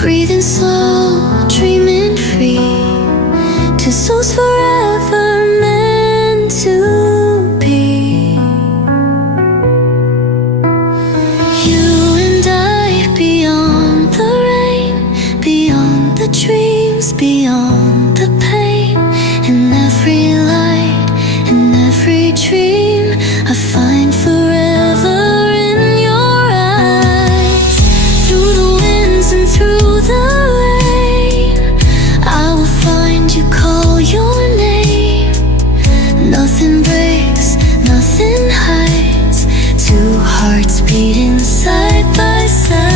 Breathing slow, dreaming free. Two souls forever meant to be. You and I, beyond the rain, beyond the dreams, beyond the pain. In every light, in every dream, I find forever in your eyes. Through the winds and through the rain, I will find you, call your name. Nothing breaks, nothing hides. Two hearts beating side by side.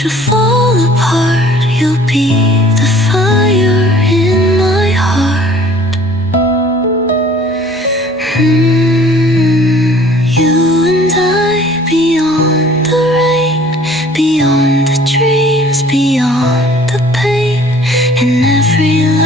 Should fall apart, you'll be the fire in my heart. You and I, beyond the rain, beyond the dreams, beyond the pain. In every